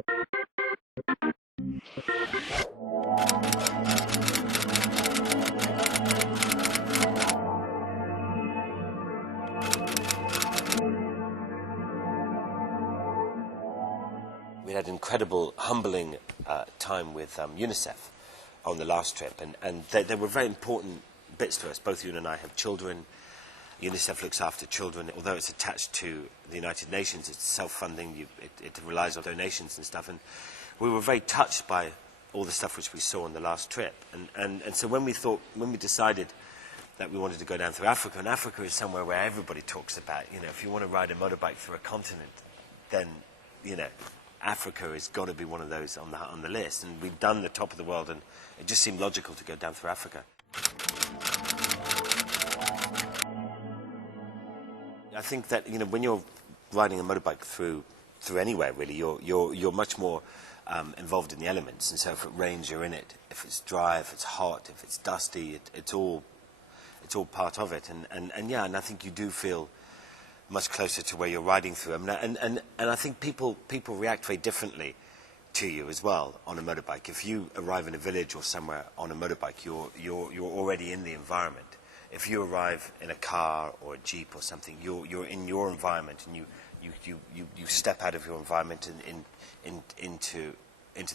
We had an incredible, humbling time with UNICEF on the last trip, and they were very important bits to us. Both you and I have children. UNICEF looks after children. Although it's attached to the United Nations, it's self-funding, it relies on donations and stuff, and we were very touched by all the stuff which we saw on the last trip. And so when we decided that we wanted to go down through Africa, and Africa is somewhere where everybody talks about, if you want to ride a motorbike through a continent, then, Africa has got to be one of those on the list. And we've done the top of the world, and it just seemed logical to go down through Africa. I think that when you're riding a motorbike through anywhere really, you're much more involved in the elements. And so if it rains, you're in it. If it's dry, if it's hot, if it's dusty, it's all part of it. And I think you do feel much closer to where you're riding through. And I think people react very differently to you as well on a motorbike. If you arrive in a village or somewhere on a motorbike, you're already in the environment. If you arrive in a car or a jeep or something, you're in your environment, and you step out of your environment and into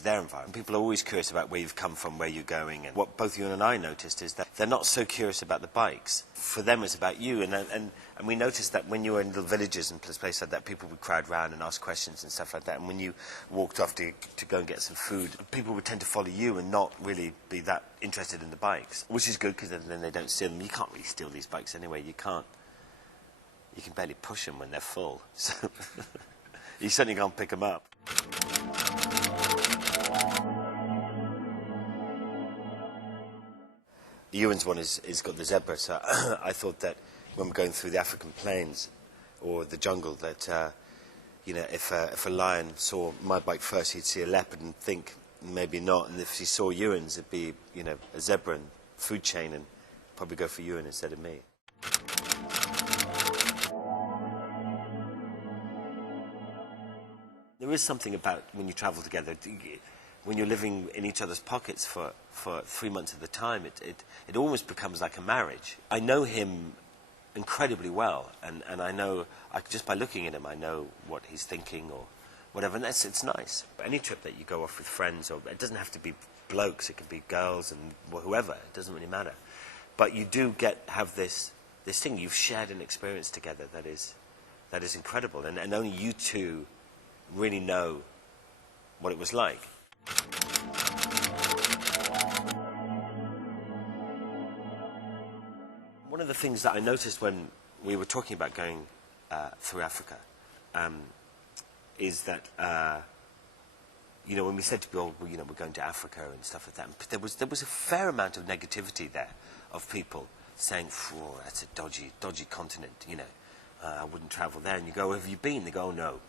their environment. People are always curious about where you've come from, where you're going, and what both you and I noticed is that they're not so curious about the bikes. For them, it's about you, and we noticed that when you were in little villages and places like that, people would crowd round and ask questions and stuff like that, and when you walked off to go and get some food, people would tend to follow you and not really be that interested in the bikes, which is good because then they don't steal them. You can't really steal these bikes anyway. You can barely push them when they're full, so you certainly can't pick them up. Ewan's one is got the zebra, so I thought that when we're going through the African plains or the jungle, that if a lion saw my bike first, he'd see a leopard and think maybe not, and if he saw Ewan's, it'd be a zebra and food chain, and probably go for Ewan instead of me. There is something about when you travel together. When you're living in each other's pockets for 3 months at a time, it almost becomes like a marriage. I know him incredibly well, and I know, just by looking at him, I know what he's thinking or whatever, and it's nice. Any trip that you go off with friends, or it doesn't have to be blokes, it can be girls and whoever, it doesn't really matter. But you do have this thing, you've shared an experience together that is incredible, and only you two really know what it was like. One of the things that I noticed when we were talking about going through Africa is that when we said to people, we're going to Africa and stuff like that, there was a fair amount of negativity there of people saying, that's a dodgy continent, I wouldn't travel there. And you go, have you been? They go, oh, no,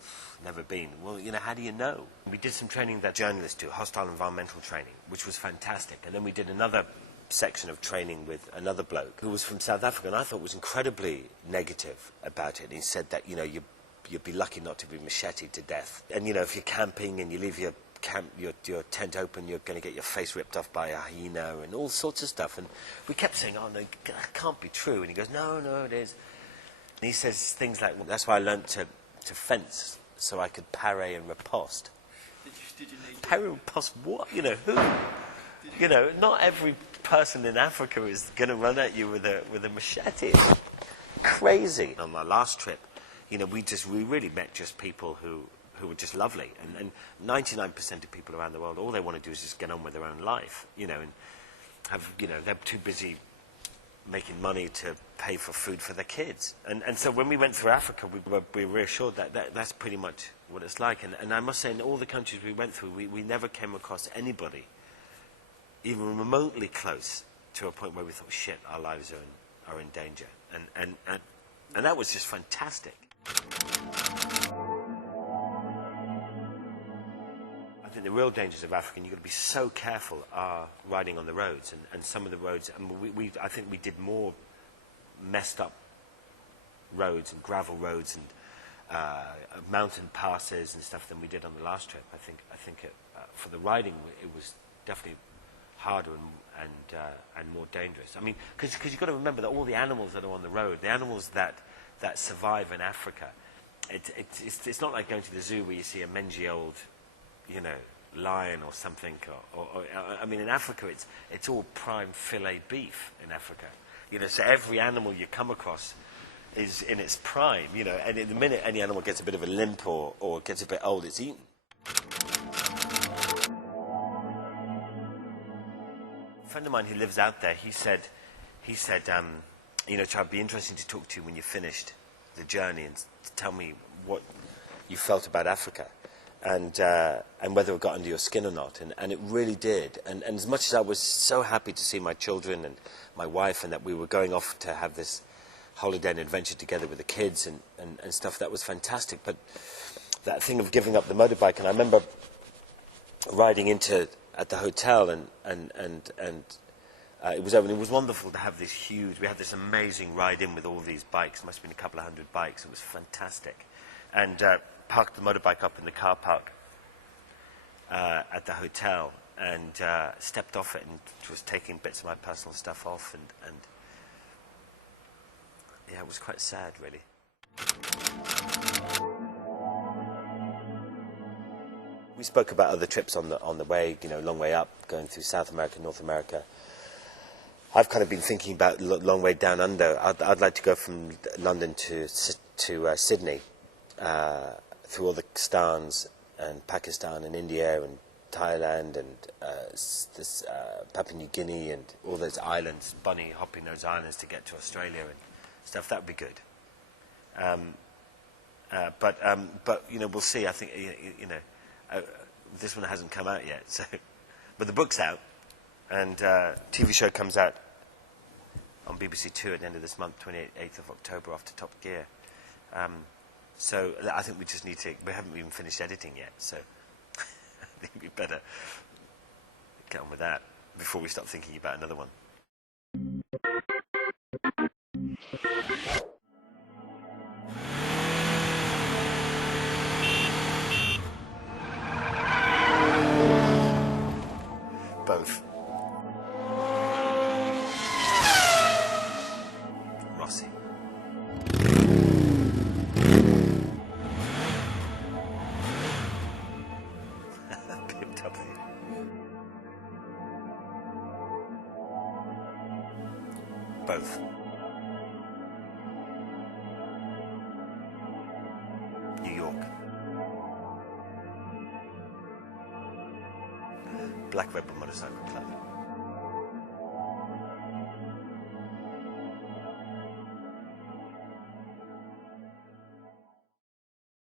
never been. Well, how do you know? We did some training that journalists do, hostile environmental training, which was fantastic. And then we did another section of training with another bloke who was from South Africa, and I thought was incredibly negative about it. He said that, you'd be lucky not to be macheted to death. And, if you're camping and you leave your tent open, you're going to get your face ripped off by a hyena and all sorts of stuff. And we kept saying, oh, no, that can't be true. And he goes, no, it is. And he says things like, well, that's why I learnt to fence, so I could parry and riposte. Did you need parry and riposte what? Who? Not every person in Africa is going to run at you with a machete. It's crazy. On my last trip, we really met just people who were just lovely. And 99% of people around the world, all they want to do is just get on with their own life, and have, they're too busy making money to pay for food for their kids. And so when we went through Africa, we were reassured that that's pretty much what it's like. And I must say, in all the countries we went through, we never came across anybody even remotely close to a point where we thought, shit, our lives are in danger. And that was just fantastic. I think the real dangers of Africa, and you've got to be so careful, are riding on the roads. And some of the roads, I think we did more messed up roads and gravel roads mountain passes and stuff than we did on the last trip. I think for the riding, it was definitely harder and more dangerous. I mean, because you've got to remember that all the animals that are on the road, the animals that survive in Africa, it's not like going to the zoo where you see a mangy old, lion or something. I mean, in Africa, it's all prime filet beef in Africa. So every animal you come across is in its prime, and in the minute any animal gets a bit of a limp or gets a bit old, it's eaten. A friend of mine who lives out there, he said, Charlie, it'd be interesting to talk to you when you've finished the journey and to tell me what you felt about Africa and whether it got under your skin or not. And it really did. And as much as I was so happy to see my children and my wife and that we were going off to have this holiday and adventure together with the kids and stuff, that was fantastic. But that thing of giving up the motorbike, and I remember riding at the hotel and it was over. And it was wonderful to have we had this amazing ride in with all these bikes. It must have been a couple of hundred bikes. It was fantastic. And parked the motorbike up in the car park at the hotel and stepped off it and was taking bits of my personal stuff off and yeah, it was quite sad, really. We spoke about other trips on the way, long way up, going through South America, North America. I've kind of been thinking about long way down under. I'd like to go from London to Sydney, through all the stans and Pakistan and India and Thailand and Papua New Guinea and all those islands, bunny hopping those islands to get to Australia and stuff. That would be good. But we'll see. I think this one hasn't come out yet. So, but the book's out, and TV show comes out on BBC Two at the end of this month, 28th of October, after Top Gear. So I think we just need to. We haven't even finished editing yet, so I think we better get on with that before we start thinking about another one. Both. Rossi. BMW. Both. New York. Black Rebel Motorcycle Club.